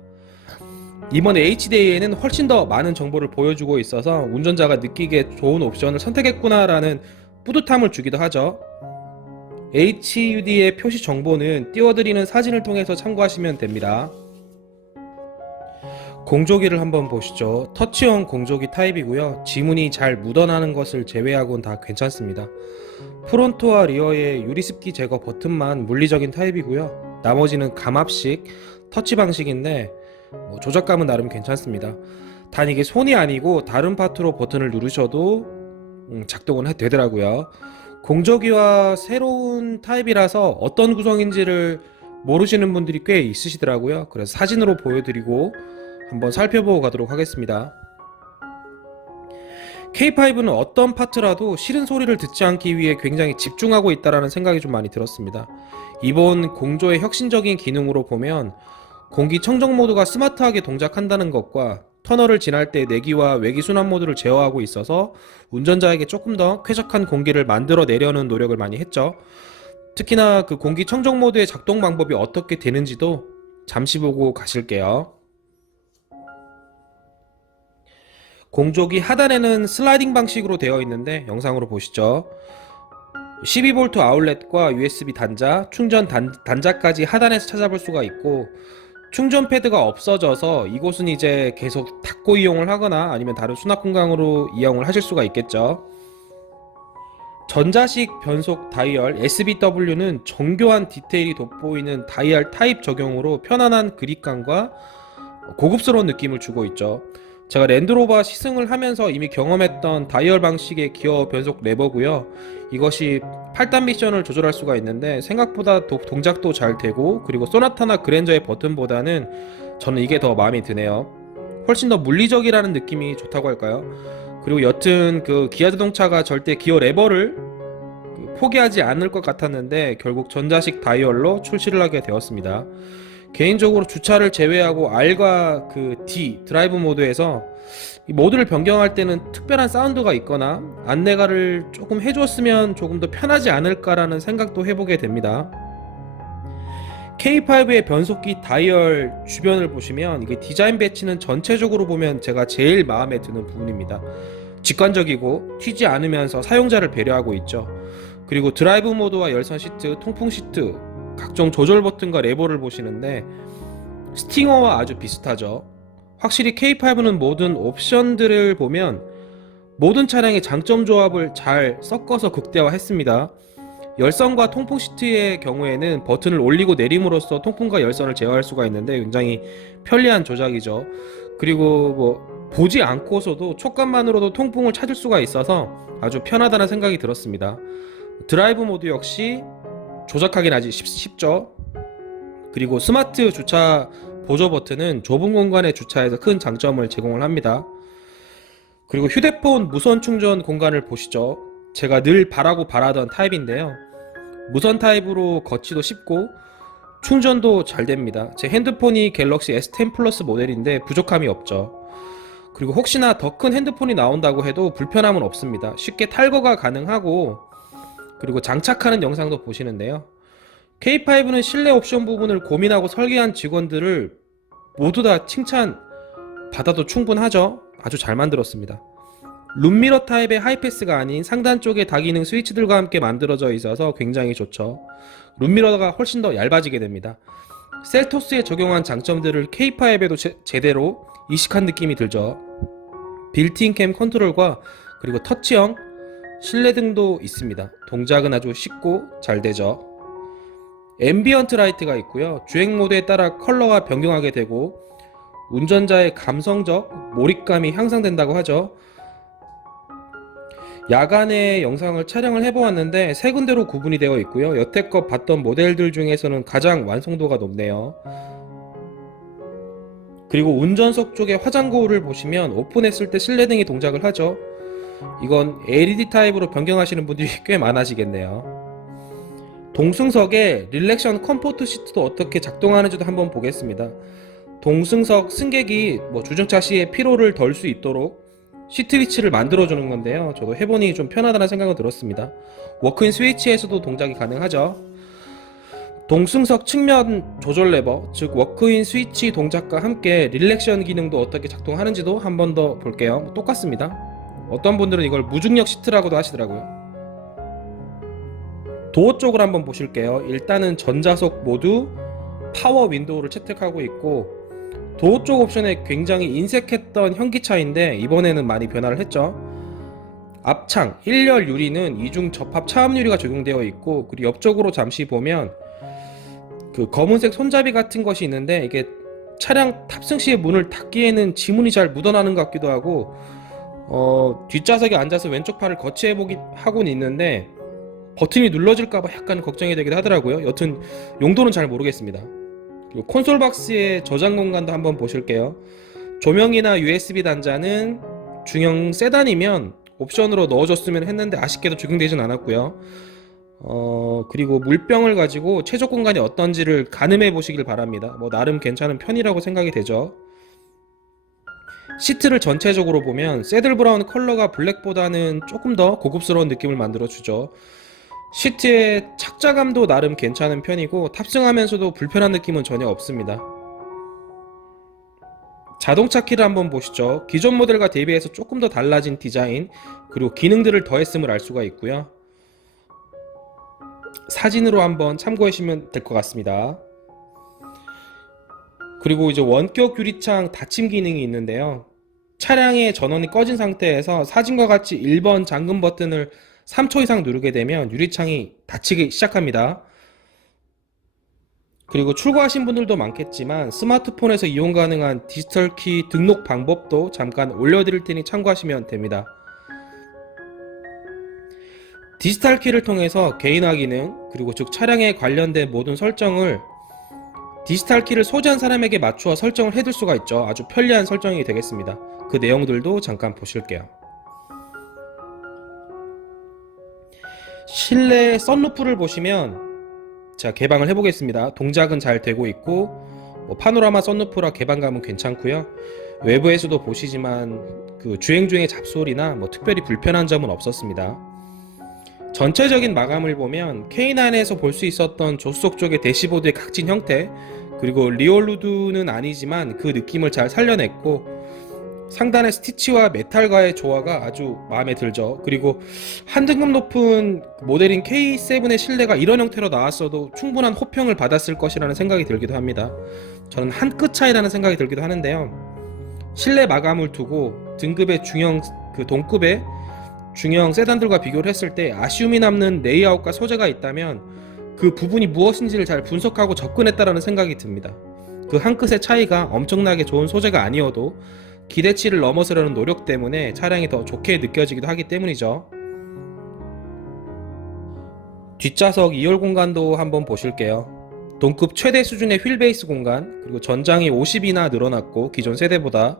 이번 HDA에는 훨씬 더 많은 정보를 보여주고 있어서 운전자가 느끼기에 좋은 옵션을 선택했구나라는 뿌듯함을 주기도 하죠. HUD의 표시 정보는 띄워드리는 사진을 통해서 참고하시면 됩니다. 공조기를 한번 보시죠. 터치형 공조기 타입이고요. 지문이 잘 묻어나는 것을 제외하고는 다 괜찮습니다. 프론트와 리어의 유리습기 제거 버튼만 물리적인 타입이고요. 나머지는 감압식 터치 방식인데 조작감은 나름 괜찮습니다. 단 이게 손이 아니고 다른 파트로 버튼을 누르셔도 작동은 되더라고요. 공조기와 새로운 타입이라서 어떤 구성인지를 모르시는 분들이 꽤 있으시더라고요. 그래서 사진으로 보여드리고 한번 살펴보고 가도록 하겠습니다. K5는 어떤 파트라도 싫은 소리를 듣지 않기 위해 굉장히 집중하고 있다는 생각이 좀 많이 들었습니다. 이번 공조의 혁신적인 기능으로 보면 공기청정 모드가 스마트하게 동작한다는 것과 터널을 지날 때 내기와 외기 순환 모드를 제어하고 있어서 운전자에게 조금 더 쾌적한 공기를 만들어 내려는 노력을 많이 했죠. 특히나 그 공기청정 모드의 작동 방법이 어떻게 되는지도 잠시 보고 가실게요. 공조기 하단에는 슬라이딩 방식으로 되어 있는데 영상으로 보시죠. 12V 아울렛과 USB 단자, 충전 단자까지 하단에서 찾아볼 수가 있고, 충전 패드가 없어져서 이곳은 이제 계속 닫고 이용을 하거나 아니면 다른 수납 공간으로 이용을 하실 수가 있겠죠. 전자식 변속 다이얼 SBW는 정교한 디테일이 돋보이는 다이얼 타입 적용으로 편안한 그립감과 고급스러운 느낌을 주고 있죠. 제가 랜드로버 시승을 하면서 이미 경험했던 다이얼 방식의 기어 변속 레버고요. 이것이 8단 미션을 조절할 수가 있는데 생각보다 동작도 잘 되고, 그리고 소나타나 그랜저의 버튼보다는 저는 이게 더 마음에 드네요. 훨씬 더 물리적이라는 느낌이 좋다고 할까요? 그리고 여튼 그 기아 자동차가 절대 기어 레버를 포기하지 않을 것 같았는데 결국 전자식 다이얼로 출시를 하게 되었습니다. 개인적으로 주차를 제외하고 R과 그 D 드라이브 모드에서 이 모드를 변경할 때는 특별한 사운드가 있거나 안내가를 조금 해줬으면 조금 더 편하지 않을까라는 생각도 해보게 됩니다. K5의 변속기 다이얼 주변을 보시면 이게 디자인 배치는 전체적으로 보면 제가 제일 마음에 드는 부분입니다. 직관적이고 튀지 않으면서 사용자를 배려하고 있죠. 그리고 드라이브 모드와 열선 시트, 통풍 시트, 각종 조절 버튼과 레버를 보시는데 스팅어와 아주 비슷하죠. 확실히 K5는 모든 옵션들을 보면 모든 차량의 장점 조합을 잘 섞어서 극대화했습니다. 열선과 통풍 시트의 경우에는 버튼을 올리고 내림으로써 통풍과 열선을 제어할 수가 있는데 굉장히 편리한 조작이죠. 그리고 뭐 보지 않고서도 촉감만으로도 통풍을 찾을 수가 있어서 아주 편하다는 생각이 들었습니다. 드라이브 모드 역시 조작하기는 아주 쉽죠. 그리고 스마트 주차 보조 버튼은 좁은 공간의 주차에서 큰 장점을 제공을 합니다. 그리고 휴대폰 무선 충전 공간을 보시죠. 제가 늘 바라던 타입인데요. 무선 타입으로 거치도 쉽고 충전도 잘 됩니다. 제 핸드폰이 갤럭시 S10 플러스 모델인데 부족함이 없죠. 그리고 혹시나 더 큰 핸드폰이 나온다고 해도 불편함은 없습니다. 쉽게 탈거가 가능하고, 그리고 장착하는 영상도 보시는데요. K5는 실내 옵션 부분을 고민하고 설계한 직원들을 모두 다 칭찬 받아도 충분하죠. 아주 잘 만들었습니다. 룸미러 타입의 하이패스가 아닌 상단 쪽에 다기능 스위치들과 함께 만들어져 있어서 굉장히 좋죠. 룸미러가 훨씬 더 얇아지게 됩니다. 셀토스에 적용한 장점들을 K5에도 제대로 이식한 느낌이 들죠. 빌트인 캠 컨트롤과 그리고 터치형 실내등도 있습니다. 동작은 아주 쉽고 잘 되죠. 앰비언트 라이트가 있고요. 주행 모드에 따라 컬러가 변경하게 되고 운전자의 감성적 몰입감이 향상된다고 하죠. 야간에 영상을 촬영을 해보았는데 세 군데로 구분이 되어 있고요. 여태껏 봤던 모델들 중에서는 가장 완성도가 높네요. 그리고 운전석 쪽에 화장거울을 보시면 오픈했을 때 실내등이 동작을 하죠. 이건 LED 타입으로 변경하시는 분들이 꽤 많아지겠네요. 동승석에 릴렉션 컴포트 시트도 어떻게 작동하는지도 한번 보겠습니다. 동승석 승객이 주정차 시에 피로를 덜 수 있도록 시트 위치를 만들어주는 건데요. 저도 해보니 좀 편하다는 생각은 들었습니다. 워크인 스위치에서도 동작이 가능하죠. 동승석 측면 조절 레버, 즉 워크인 스위치 동작과 함께 릴렉션 기능도 어떻게 작동하는지도 한 번 더 볼게요. 똑같습니다. 어떤 분들은 이걸 무중력 시트라고도 하시더라고요. 도어 쪽을 한번 보실게요. 일단은 전자석 모두 파워 윈도우를 채택하고 있고, 도어 쪽 옵션에 굉장히 인색했던 현기차인데 이번에는 많이 변화를 했죠. 앞창 1열 유리는 이중 접합 차압 유리가 적용되어 있고, 그리고 옆쪽으로 잠시 보면 그 검은색 손잡이 같은 것이 있는데 이게 차량 탑승 시에 문을 닫기에는 지문이 잘 묻어나는 것 같기도 하고, 뒷좌석에 앉아서 왼쪽 팔을 거치해 보긴 하고는 있는데 버튼이 눌러질까봐 약간 걱정이 되기도 하더라고요. 여튼 용도는 잘 모르겠습니다. 그리고 콘솔 박스의 저장 공간도 한번 보실게요. 조명이나 USB 단자는 중형 세단이면 옵션으로 넣어줬으면 했는데 아쉽게도 적용되진 않았고요. 그리고 물병을 가지고 최적 공간이 어떤지를 가늠해 보시길 바랍니다. 나름 괜찮은 편이라고 생각이 되죠. 시트를 전체적으로 보면 새들 브라운 컬러가 블랙보다는 조금 더 고급스러운 느낌을 만들어주죠. 시트의 착자감도 나름 괜찮은 편이고 탑승하면서도 불편한 느낌은 전혀 없습니다. 자동차 키를 한번 보시죠. 기존 모델과 대비해서 조금 더 달라진 디자인 그리고 기능들을 더했음을 알 수가 있고요. 사진으로 한번 참고하시면 될 것 같습니다. 그리고 이제 원격 유리창 닫힘 기능이 있는데요. 차량의 전원이 꺼진 상태에서 사진과 같이 1번 잠금 버튼을 3초 이상 누르게 되면 유리창이 닫히기 시작합니다. 그리고 출고하신 분들도 많겠지만 스마트폰에서 이용 가능한 디지털 키 등록 방법도 잠깐 올려드릴 테니 참고하시면 됩니다. 디지털 키를 통해서 개인화 기능 그리고 즉 차량에 관련된 모든 설정을 디지털 키를 소지한 사람에게 맞추어 설정을 해둘 수가 있죠. 아주 편리한 설정이 되겠습니다. 그 내용들도 잠깐 보실게요. 실내 썬루프를 보시면 자, 개방을 해보겠습니다. 동작은 잘 되고 있고 파노라마 썬루프라 개방감은 괜찮고요. 외부에서도 보시지만 그 주행 중에 잡소리나 특별히 불편한 점은 없었습니다. 전체적인 마감을 보면 K9에서 볼 수 있었던 조수석 쪽의 대시보드의 각진 형태 그리고 리얼루드는 아니지만 그 느낌을 잘 살려냈고 상단의 스티치와 메탈과의 조화가 아주 마음에 들죠. 그리고 한 등급 높은 모델인 K7의 실내가 이런 형태로 나왔어도 충분한 호평을 받았을 것이라는 생각이 들기도 합니다. 저는 한 끗 차이라는 생각이 들기도 하는데요. 실내 마감을 두고 등급의 중형 동급의 중형 세단들과 비교를 했을 때 아쉬움이 남는 레이아웃과 소재가 있다면 그 부분이 무엇인지를 잘 분석하고 접근했다라는 생각이 듭니다. 그 한 끗의 차이가 엄청나게 좋은 소재가 아니어도 기대치를 넘어서려는 노력 때문에 차량이 더 좋게 느껴지기도 하기 때문이죠. 뒷좌석 2열 공간도 한번 보실게요. 동급 최대 수준의 휠베이스 공간 그리고 전장이 50이나 늘어났고 기존 세대보다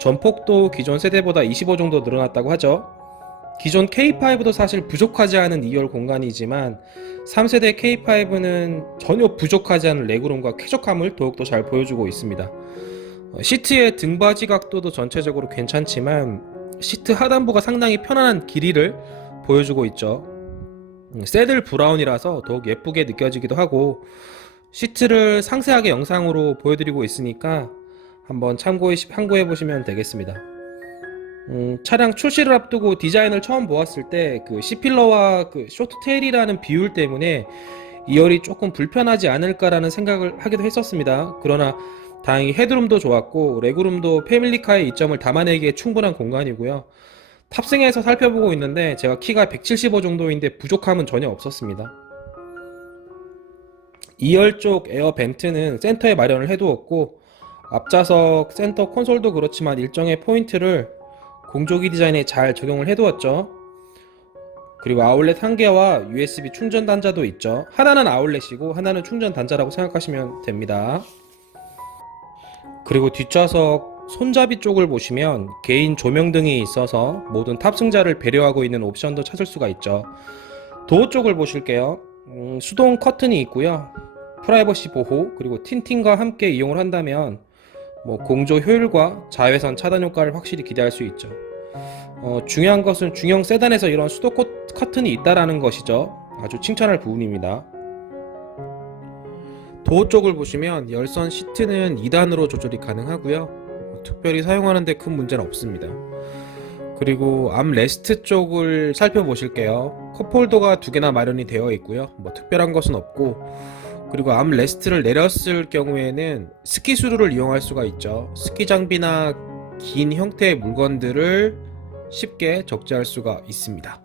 전폭도 기존 세대보다 25 정도 늘어났다고 하죠. 기존 K5도 사실 부족하지 않은 2열 공간이지만 3세대 K5는 전혀 부족하지 않은 레그룸과 쾌적함을 더욱더 잘 보여주고 있습니다. 시트의 등받이 각도도 전체적으로 괜찮지만 시트 하단부가 상당히 편안한 길이를 보여주고 있죠. 새들 브라운이라서 더욱 예쁘게 느껴지기도 하고 시트를 상세하게 영상으로 보여드리고 있으니까 한번 참고해 보시면 되겠습니다. 차량 출시를 앞두고 디자인을 처음 보았을 때 그 C필러와 그 쇼트테일이라는 비율 때문에 2열이 조금 불편하지 않을까라는 생각을 하기도 했었습니다. 그러나 다행히 헤드룸도 좋았고 레그룸도 패밀리카의 이점을 담아내기에 충분한 공간이고요. 탑승해서 살펴보고 있는데 제가 키가 175 정도인데 부족함은 전혀 없었습니다. 2열 쪽 에어 벤트는 센터에 마련을 해두었고 앞좌석 센터 콘솔도 그렇지만 일정의 포인트를 공조기 디자인에 잘 적용을 해두었죠. 그리고 아울렛 한 개와 USB 충전 단자도 있죠. 하나는 아울렛이고 하나는 충전 단자라고 생각하시면 됩니다. 그리고 뒷좌석 손잡이 쪽을 보시면 개인 조명등이 있어서 모든 탑승자를 배려하고 있는 옵션도 찾을 수가 있죠. 도어 쪽을 보실게요. 수동 커튼이 있고요. 프라이버시 보호 그리고 틴팅과 함께 이용을 한다면 공조 효율과 자외선 차단 효과를 확실히 기대할 수 있죠. 중요한 것은 중형 세단에서 이런 수동 커튼이 있다라는 것이죠. 아주 칭찬할 부분입니다. 도어 쪽을 보시면 열선 시트는 2단으로 조절이 가능하고요. 특별히 사용하는 데 큰 문제는 없습니다. 그리고 암레스트 쪽을 살펴보실게요. 컵홀더가 2개나 마련이 되어 있고요. 특별한 것은 없고 그리고 암레스트를 내렸을 경우에는 스키 수루를 이용할 수가 있죠. 스키 장비나 긴 형태의 물건들을 쉽게 적재할 수가 있습니다.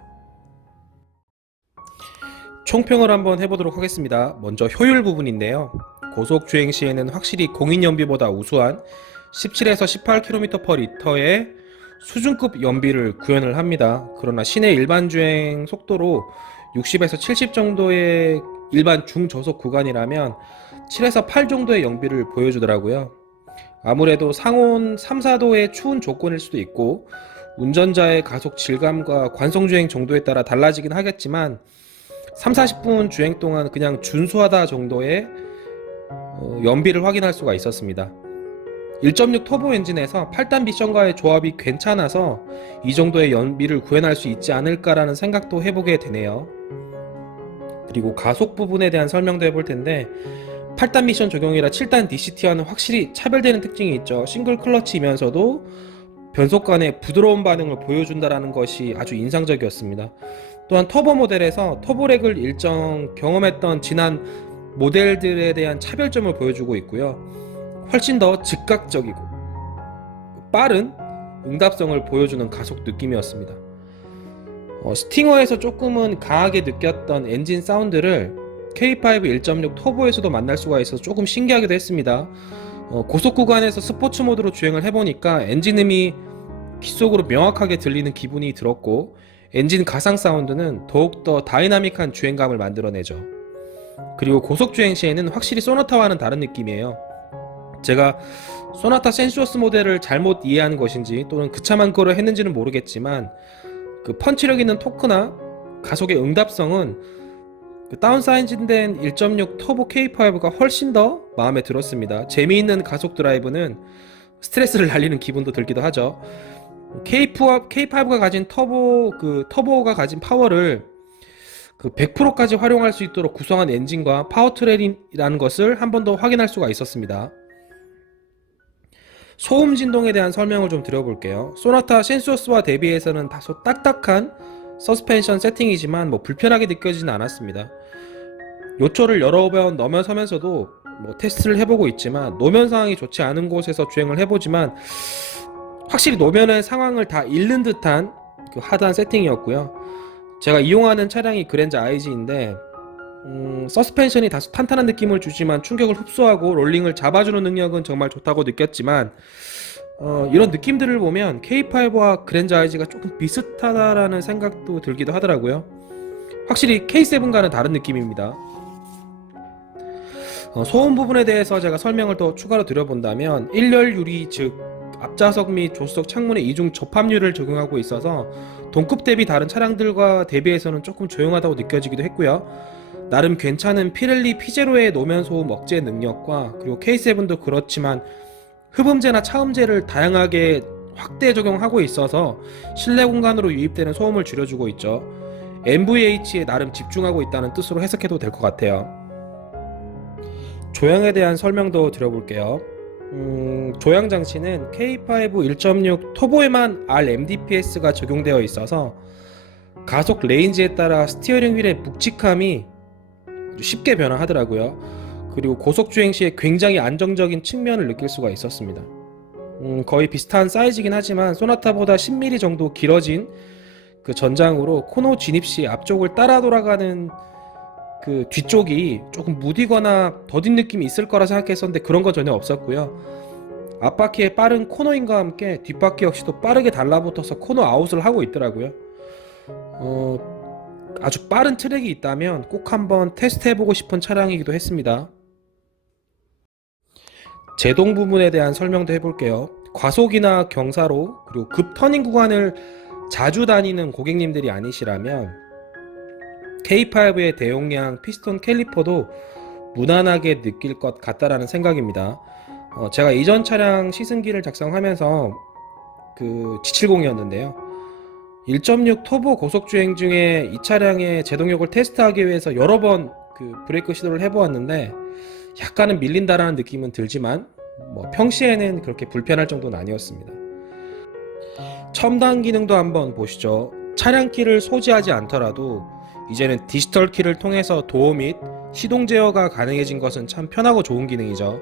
총평을 한번 해보도록 하겠습니다. 먼저 효율 부분인데요. 고속 주행 시에는 확실히 공인 연비보다 우수한 17에서 18km/L의 수준급 연비를 구현을 합니다. 그러나 시내 일반 주행 속도로 60에서 70 정도의 일반 중저속 구간이라면 7에서 8 정도의 연비를 보여주더라고요. 아무래도 상온 3, 4도의 추운 조건일 수도 있고 운전자의 가속 질감과 관성주행 정도에 따라 달라지긴 하겠지만 3, 40분 주행 동안 그냥 준수하다 정도의 연비를 확인할 수가 있었습니다. 1.6 터보 엔진에서 8단 미션과의 조합이 괜찮아서 이 정도의 연비를 구현할 수 있지 않을까라는 생각도 해보게 되네요. 그리고 가속 부분에 대한 설명도 해볼 텐데 8단 미션 적용이라 7단 DCT와는 확실히 차별되는 특징이 있죠. 싱글 클러치이면서도 변속 간의 부드러운 반응을 보여준다는 것이 아주 인상적이었습니다. 또한 터보 모델에서 터보렉을 일정 경험했던 지난 모델들에 대한 차별점을 보여주고 있고요. 훨씬 더 즉각적이고 빠른 응답성을 보여주는 가속 느낌이었습니다. 스팅어에서 조금은 강하게 느꼈던 엔진 사운드를 K5 1.6 터보에서도 만날 수가 있어서 조금 신기하기도 했습니다. 고속 구간에서 스포츠 모드로 주행을 해보니까 엔진음이 귓속으로 명확하게 들리는 기분이 들었고, 엔진 가상 사운드는 더욱더 다이나믹한 주행감을 만들어내죠. 그리고 고속 주행 시에는 확실히 소나타와는 다른 느낌이에요. 제가 소나타 센슈어스 모델을 잘못 이해한 것인지 또는 그 차만 그걸 했는지는 모르겠지만, 그 펀치력 있는 토크나 가속의 응답성은 그 다운사이즈된 1.6 터보 K5가 훨씬 더 마음에 들었습니다. 재미있는 가속 드라이브는 스트레스를 날리는 기분도 들기도 하죠. K5가 가진 터보가 가진 파워를 그 100%까지 활용할 수 있도록 구성한 엔진과 파워트레인이라는 것을 한 번 더 확인할 수가 있었습니다. 소음 진동에 대한 설명을 좀 드려볼게요. 소나타 센수어스와 대비해서는 다소 딱딱한 서스펜션 세팅이지만 불편하게 느껴지진 않았습니다. 요초를 여러 번 넘어서면서도 테스트를 해보고 있지만 노면 상황이 좋지 않은 곳에서 주행을 해보지만 확실히 노면의 상황을 다 잃는 듯한 그 하드한 세팅이었고요. 제가 이용하는 차량이 그랜저 IG인데 서스펜션이 다소 탄탄한 느낌을 주지만 충격을 흡수하고 롤링을 잡아주는 능력은 정말 좋다고 느꼈지만 이런 느낌들을 보면 K5와 그랜저 IG가 조금 비슷하다라는 생각도 들기도 하더라고요. 확실히 K7과는 다른 느낌입니다. 소음 부분에 대해서 제가 설명을 더 추가로 드려본다면 1열 유리, 즉 앞좌석 및 조수석 창문에 이중 접합률을 적용하고 있어서 동급 대비 다른 차량들과 대비해서는 조금 조용하다고 느껴지기도 했고요. 나름 괜찮은 피렐리 피제로의 노면 소음 억제 능력과 그리고 K7도 그렇지만 흡음재나 차음재를 다양하게 확대 적용하고 있어서 실내 공간으로 유입되는 소음을 줄여주고 있죠. NVH에 나름 집중하고 있다는 뜻으로 해석해도 될 것 같아요. 조향에 대한 설명도 드려볼게요. 조향 장치는 K5 1.6 터보에만 RMDPS가 적용되어 있어서 가속 레인지에 따라 스티어링 휠의 묵직함이 쉽게 변화하더라고요. 그리고 고속 주행 시에 굉장히 안정적인 측면을 느낄 수가 있었습니다. 거의 비슷한 사이즈긴 하지만 소나타보다 10mm 정도 길어진 그 전장으로 코너 진입 시 앞쪽을 따라 돌아가는 그 뒤쪽이 조금 무디거나 더딘 느낌이 있을 거라 생각했었는데 그런 건 전혀 없었고요. 앞바퀴의 빠른 코너인과 함께 뒷바퀴 역시도 빠르게 달라붙어서 코너 아웃을 하고 있더라고요. 아주 빠른 트랙이 있다면 꼭 한번 테스트해보고 싶은 차량이기도 했습니다. 제동 부분에 대한 설명도 해볼게요. 과속이나 경사로 그리고 급 터닝 구간을 자주 다니는 고객님들이 아니시라면 K5의 대용량 피스톤 캘리퍼도 무난하게 느낄 것 같다라는 생각입니다. 제가 이전 차량 시승기를 작성하면서 그 G70이었는데요. 1.6 터보 고속주행 중에 이 차량의 제동력을 테스트하기 위해서 여러 번 그 브레이크 시도를 해보았는데 약간은 밀린다라는 느낌은 들지만 평시에는 그렇게 불편할 정도는 아니었습니다. 첨단 기능도 한번 보시죠. 차량 키를 소지하지 않더라도 이제는 디지털 키를 통해서 도어 및 시동 제어가 가능해진 것은 참 편하고 좋은 기능이죠.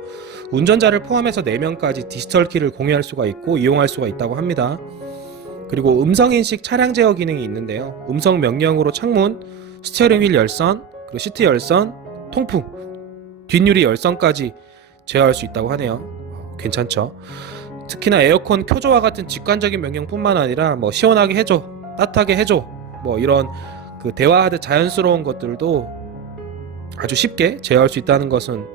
운전자를 포함해서 4명까지 디지털 키를 공유할 수가 있고 이용할 수가 있다고 합니다. 그리고 음성인식 차량 제어 기능이 있는데요. 음성 명령으로 창문, 스티어링 휠 열선, 그리고 시트 열선, 통풍, 뒷유리 열선까지 제어할 수 있다고 하네요. 괜찮죠? 특히나 에어컨 켜줘와 같은 직관적인 명령뿐만 아니라 시원하게 해줘, 따뜻하게 해줘, 이런 그 대화하듯 자연스러운 것들도 아주 쉽게 제어할 수 있다는 것은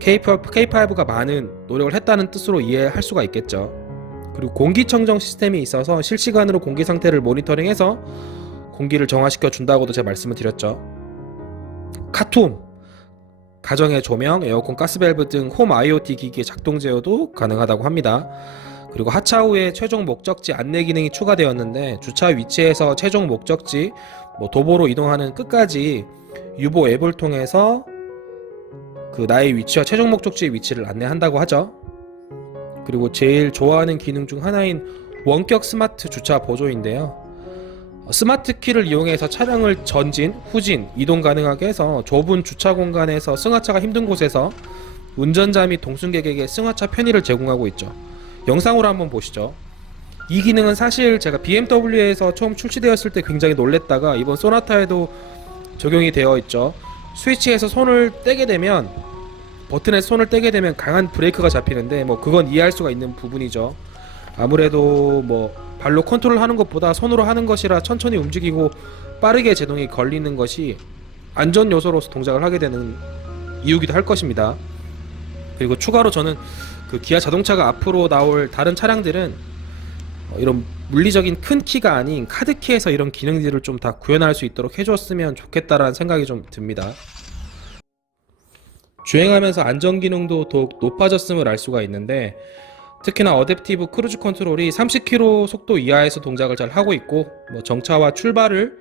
K5가 많은 노력을 했다는 뜻으로 이해할 수가 있겠죠. 그리고 공기청정 시스템이 있어서 실시간으로 공기 상태를 모니터링해서 공기를 정화시켜 준다고도 제가 말씀을 드렸죠. 카톰, 가정의 조명, 에어컨 가스밸브 등 홈 IoT 기기의 작동 제어도 가능하다고 합니다. 그리고 하차 후에 최종 목적지 안내 기능이 추가되었는데 주차 위치에서 최종 목적지 도보로 이동하는 끝까지 유보 앱을 통해서 그 나의 위치와 최종 목적지의 위치를 안내한다고 하죠. 그리고 제일 좋아하는 기능 중 하나인 원격 스마트 주차 보조인데요. 스마트 키를 이용해서 차량을 전진, 후진, 이동 가능하게 해서 좁은 주차 공간에서 승하차가 힘든 곳에서 운전자 및 동승객에게 승하차 편의를 제공하고 있죠. 영상으로 한번 보시죠. 이 기능은 사실 제가 BMW에서 처음 출시되었을 때 굉장히 놀랬다가 이번 소나타에도 적용이 되어 있죠. 스위치에서 손을 떼게 되면, 버튼에 손을 떼게 되면 강한 브레이크가 잡히는데 그건 이해할 수가 있는 부분이죠. 아무래도 발로 컨트롤하는 것보다 손으로 하는 것이라 천천히 움직이고 빠르게 제동이 걸리는 것이 안전 요소로서 동작을 하게 되는 이유기도 할 것입니다. 그리고 추가로 저는 그 기아 자동차가 앞으로 나올 다른 차량들은 이런 물리적인 큰 키가 아닌 카드키에서 이런 기능들을 좀 다 구현할 수 있도록 해줬으면 좋겠다라는 생각이 좀 듭니다. 주행하면서 안전 기능도 더욱 높아졌음을 알 수가 있는데, 특히나 어댑티브 크루즈 컨트롤이 30km 속도 이하에서 동작을 잘 하고 있고 정차와 출발을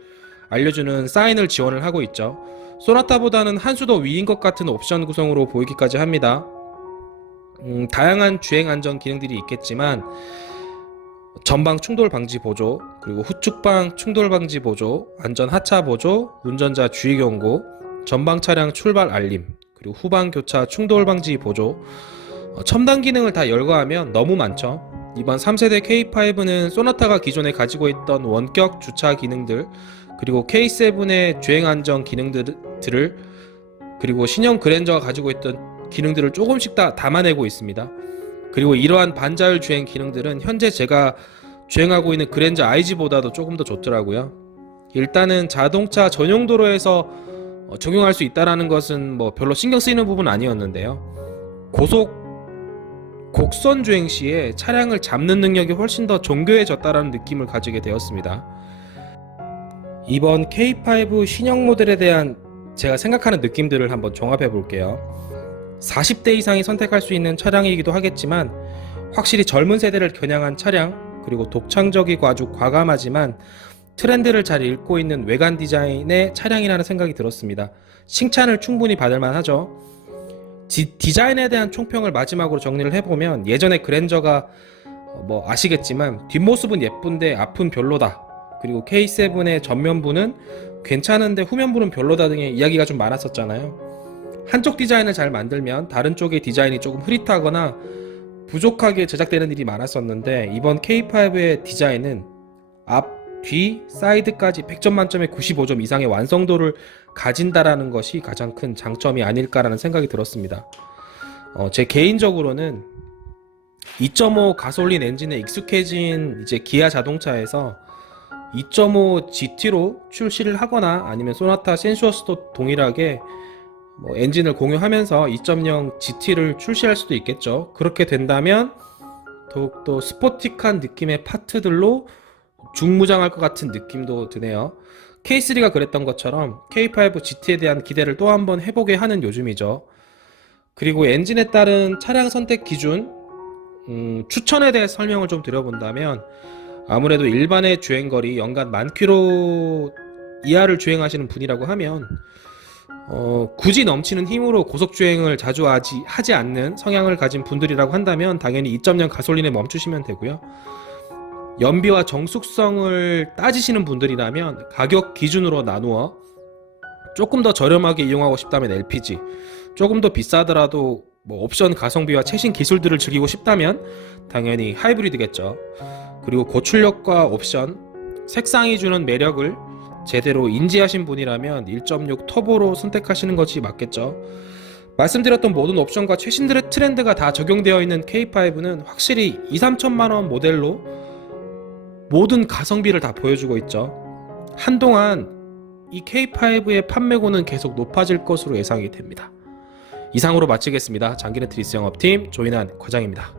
알려주는 사인을 지원을 하고 있죠. 소나타보다는 한 수도 위인 것 같은 옵션 구성으로 보이기까지 합니다. 다양한 주행 안전 기능들이 있겠지만 전방 충돌 방지 보조, 그리고 후측방 충돌 방지 보조, 안전 하차 보조, 운전자 주의 경고, 전방 차량 출발 알림, 그리고 후방 교차 충돌 방지 보조, 첨단 기능을 다 열거하면 너무 많죠. 이번 3세대 K5는 소나타가 기존에 가지고 있던 원격 주차 기능들, 그리고 K7의 주행 안전 기능들을, 그리고 신형 그랜저가 가지고 있던 기능들을 조금씩 다 담아내고 있습니다. 그리고 이러한 반자율 주행 기능들은 현재 제가 주행하고 있는 그랜저 IG보다도 조금 더 좋더라고요. 일단은 자동차 전용 도로에서 적용할 수 있다라는 것은 별로 신경 쓰이는 부분은 아니었는데요. 곡선 주행 시에 차량을 잡는 능력이 훨씬 더 정교해졌다라는 느낌을 가지게 되었습니다. 이번 K5 신형 모델에 대한 제가 생각하는 느낌들을 한번 종합해 볼게요. 40대 이상이 선택할 수 있는 차량이기도 하겠지만 확실히 젊은 세대를 겨냥한 차량, 그리고 독창적이고 아주 과감하지만 트렌드를 잘 읽고 있는 외관 디자인의 차량이라는 생각이 들었습니다. 칭찬을 충분히 받을 만하죠. 디자인에 대한 총평을 마지막으로 정리를 해보면, 예전에 그랜저가 아시겠지만 뒷모습은 예쁜데 앞은 별로다, 그리고 K7의 전면부는 괜찮은데 후면부는 별로다 등의 이야기가 좀 많았었잖아요. 한쪽 디자인을 잘 만들면 다른 쪽의 디자인이 조금 흐릿하거나 부족하게 제작되는 일이 많았었는데, 이번 K5의 디자인은 앞, 뒤, 사이드까지 100점 만점에 95점 이상의 완성도를 가진다라는 것이 가장 큰 장점이 아닐까라는 생각이 들었습니다. 제 개인적으로는 2.5 가솔린 엔진에 익숙해진 이제 기아 자동차에서 2.5 GT로 출시를 하거나 아니면 소나타 센슈어스도 동일하게 엔진을 공유하면서 2.0 GT를 출시할 수도 있겠죠. 그렇게 된다면 더욱더 스포틱한 느낌의 파트들로 중무장할 것 같은 느낌도 드네요. K3가 그랬던 것처럼 K5 GT에 대한 기대를 또 한번 해보게 하는 요즘이죠. 그리고 엔진에 따른 차량 선택 기준, 추천에 대해 설명을 좀 드려본다면, 아무래도 일반의 주행거리 연간 10,000km 이하를 주행하시는 분이라고 하면 굳이 넘치는 힘으로 고속주행을 자주 하지 않는 성향을 가진 분들이라고 한다면 당연히 2.0 가솔린에 멈추시면 되고요. 연비와 정숙성을 따지시는 분들이라면 가격 기준으로 나누어 조금 더 저렴하게 이용하고 싶다면 LPG, 조금 더 비싸더라도 옵션 가성비와 최신 기술들을 즐기고 싶다면 당연히 하이브리드겠죠. 그리고 고출력과 옵션, 색상이 주는 매력을 제대로 인지하신 분이라면 1.6 터보로 선택하시는 것이 맞겠죠. 말씀드렸던 모든 옵션과 최신 트렌드가 다 적용되어 있는 K5는 확실히 2-3천만 원 모델로 모든 가성비를 다 보여주고 있죠. 한동안 이 K5의 판매고는 계속 높아질 것으로 예상이 됩니다. 이상으로 마치겠습니다. 장기네트 리스 영업팀 조인한 과장입니다.